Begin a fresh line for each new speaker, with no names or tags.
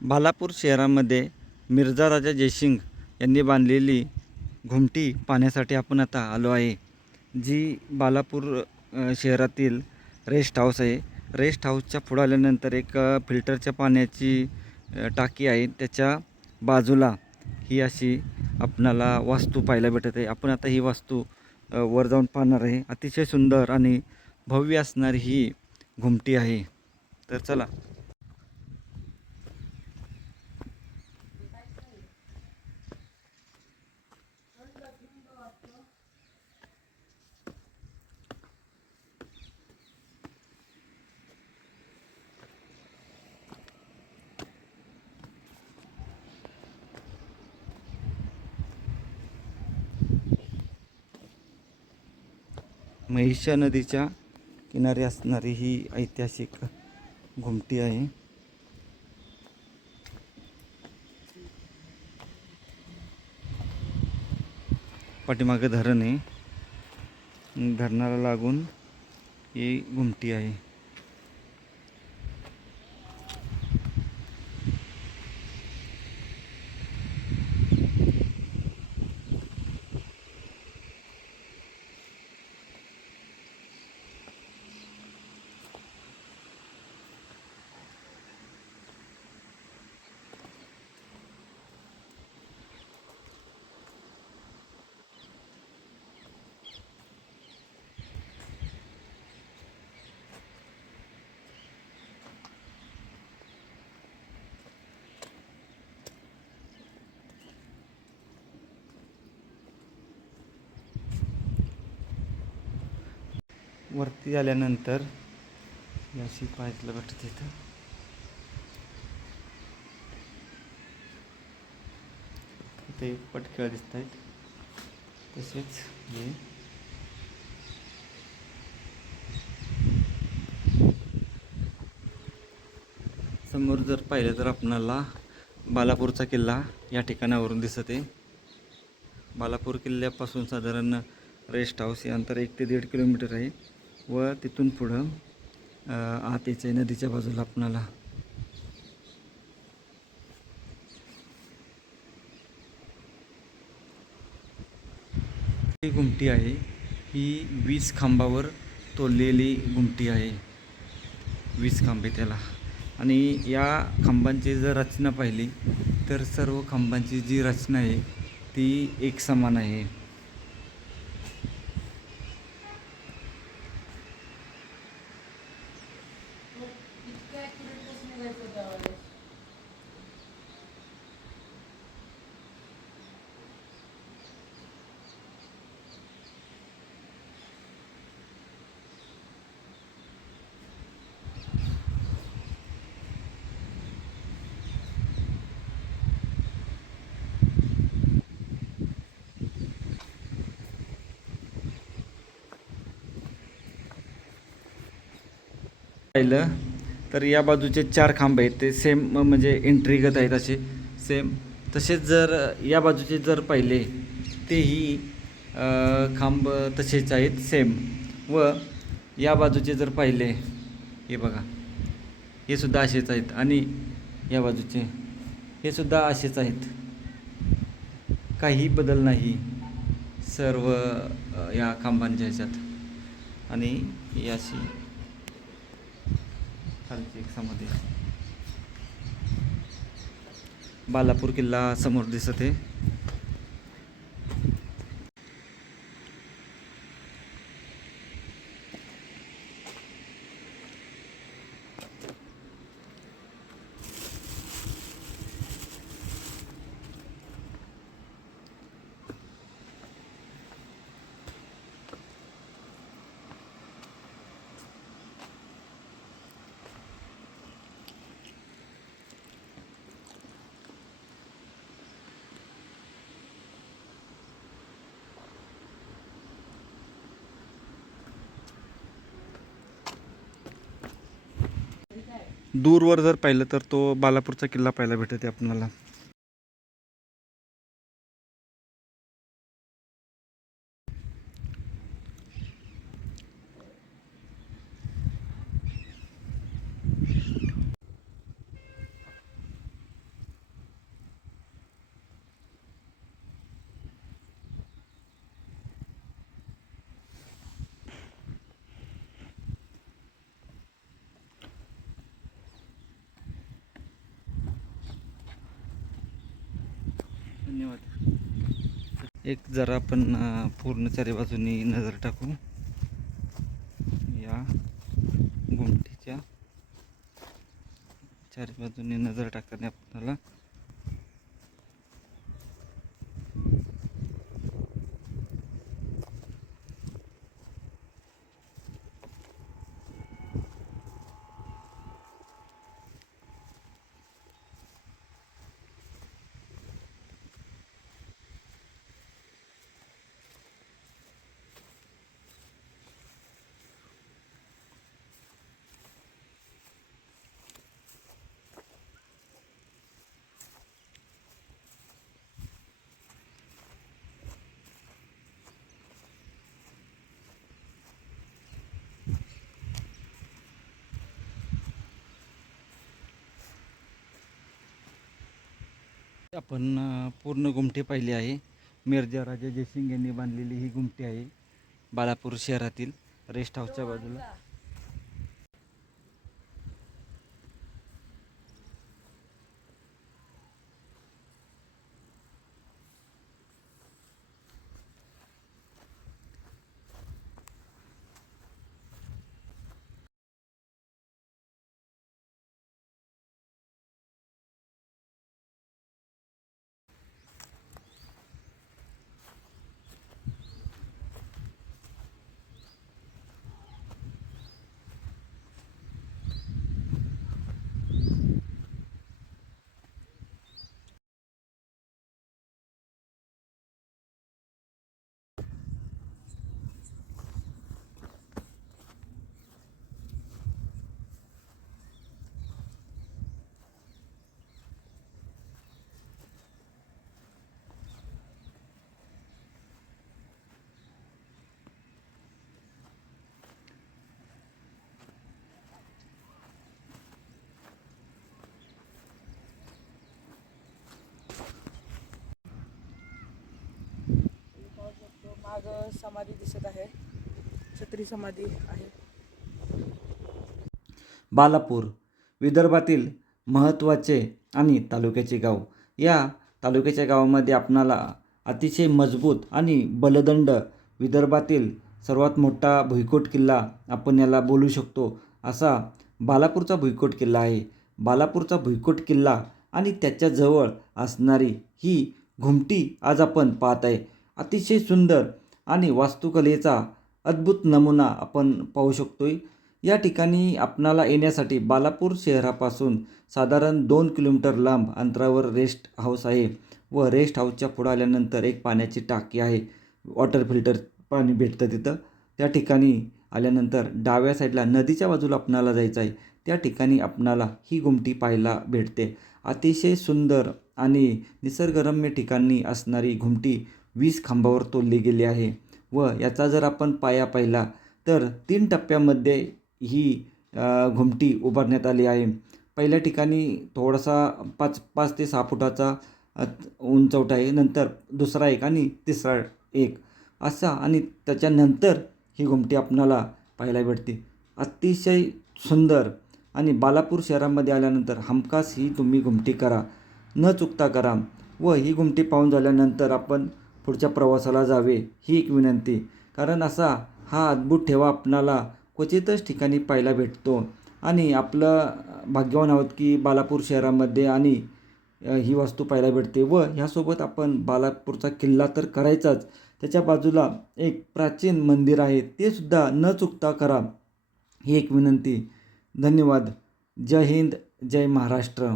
बालापूर शहरामध्ये मिर्झा राजा जयसिंग यांनी बांधलेली घुमटी पाहण्यासाठी आपण आता आलो आहे जी बालापूर शहरातील रेस्ट हाऊस आहे. रेस्ट हाऊसच्या पुढं आल्यानंतर एक फिल्टरच्या पाण्याची टाकी आहे. त्याच्या बाजूला ही अशी आपणाला वास्तू पाहायला भेटत आहे. आपण आता ही वास्तू वर जाऊन पाहणार आहे. अतिशय सुंदर आणि भव्य असणारी ही घुमटी आहे. तर चला. महिषा नदीच्या किनारी असणारी ही ऐतिहासिक घुमटी आहे. पाठीमागे धरण आहे धरणाला लागून ही घुमटी आहे. वरती आल्यानंतर ही अशी पाहायला भेटत इथं ते पटकळ दिसत आहेत तसेच हे समोर जर पाहिलं तर आपणाला बालापूरचा किल्ला या ठिकाणावरून दिसत. आहे बालापूर किल्ल्यापासून साधारण रेस्ट हाऊस हे अंतर एक ते दीड किलोमीटर आहे. व तिथून पुढं आत यायचं आहे नदीच्या बाजूला आपणाला. ही घुमटी आहे. ही वीज खांबावर तोललेली घुमटी आहे. वीज खांबे त्याला. आणि या खांबांची जर रचना पाहिली तर सर्व खांबांची जी रचना आहे ती एक समान आहे. पाहिलं तर या बाजूचे चार खांब आहेत ते सेम म्हणजे एंट्रीगत आहेत असे. सेम तसेच जर या बाजूचे जर पाहिले तेही खांब तसेच आहेत सेम व या बाजूचे जर पाहिले हे बघा. हे सुद्धा असेच आहेत. आणि या बाजूचे हे सुद्धा असेच आहेत. काही बदल नाही सर्व या खांबांच्या ह्याच्यात. आणि याशी खालची एक्सामध्ये बालापूर किल्ला समोर दिसत आहे. दूरवर जर पाहिलं तर तो बालापूरचा किल्ला पाहायला भेटते आपणाला धन्यवाद. एक जरा आपण पूर्ण चारी बाजूनी नजर टाकू या गुमटीच्या चारी बाजूनी नजर टाकताना आपल्याला आपण पूर्ण गुमटी पाहिली आहे. मिर्जा राजा जयसिंग यांनी बांधलेली ही गुमटी आहे बाळापूर शहरातील रेस्ट हाऊसच्या बाजूला
पाहू शकतो माग समाधी दिसत आहे. छत्री समाधी आहे.
बालापूर विदर्भातील महत्त्वाचे आणि तालुक्याचे गाव. या तालुक्याच्या गावामध्ये आपणाला अतिशय मजबूत आणि बलदंड विदर्भातील सर्वात मोठा भुईकोट किल्ला आपण याला बोलू शकतो असा बालापूरचा भुईकोट किल्ला आहे. बालापूरचा भुईकोट किल्ला आणि त्याच्याजवळ असणारी ही घुमटी आज आपण पाहत आहे. अतिशय सुंदर आणि वास्तुकलेचा अद्भुत नमुना आपण पाहू शकतो आहे या ठिकाणी आपणाला येण्यासाठी बालापूर शहरापासून साधारण दोन किलोमीटर लांब अंतरावर रेस्ट हाऊस आहे व रेस्ट हाऊसच्या पुढं आल्यानंतर एक पाण्याची टाकी आहे. वॉटर फिल्टर पाणी भेटतं तिथं. त्या ठिकाणी आल्यानंतर डाव्या साईडला नदीच्या बाजूला आपणाला जायचं आहे. त्या ठिकाणी आपणाला ही गुमटी पाहायला भेटते. अतिशय सुंदर आणि निसर्गरम्य ठिकाणी असणारी घुमटी वीस खांबावर तोलली गेली आहे. व याचा जर आपण पाया पाहिला तर तीन टप्प्यामध्ये ही घुमटी उभारण्यात आली आहे. पहिल्या ठिकाणी थोडासा पाच पाच ते सहा फुटाचा उंचवटा आहे. नंतर दुसरा एक आणि तिसरा एक. असा आणि त्याच्यानंतर ही घुमटी आपणाला पाहायला भेटते. अतिशय सुंदर आणि बालापूर शहरामध्ये आल्यानंतर हमखास ही तुम्ही घुमटी करा. न चुकता करा. व ही घुमटी पाहून झाल्यानंतर आपण पुढच्या प्रवासाला जावे ही एक विनंती. कारण असा हा अद्भुत ठेवा आपणाला क्वचितच ठिकाणी पाहायला भेटतो. आणि आपलं भाग्यवान आहोत की बालापूर शहरामध्ये आणि ही वस्तू पाहायला भेटते व ह्यासोबत आपण बालापूरचा किल्ला तर करायचाच. त्याच्या बाजूला एक प्राचीन मंदिर आहे ते सुद्धा न चुकता करा ही एक विनंती. धन्यवाद. जय हिंद जय महाराष्ट्र.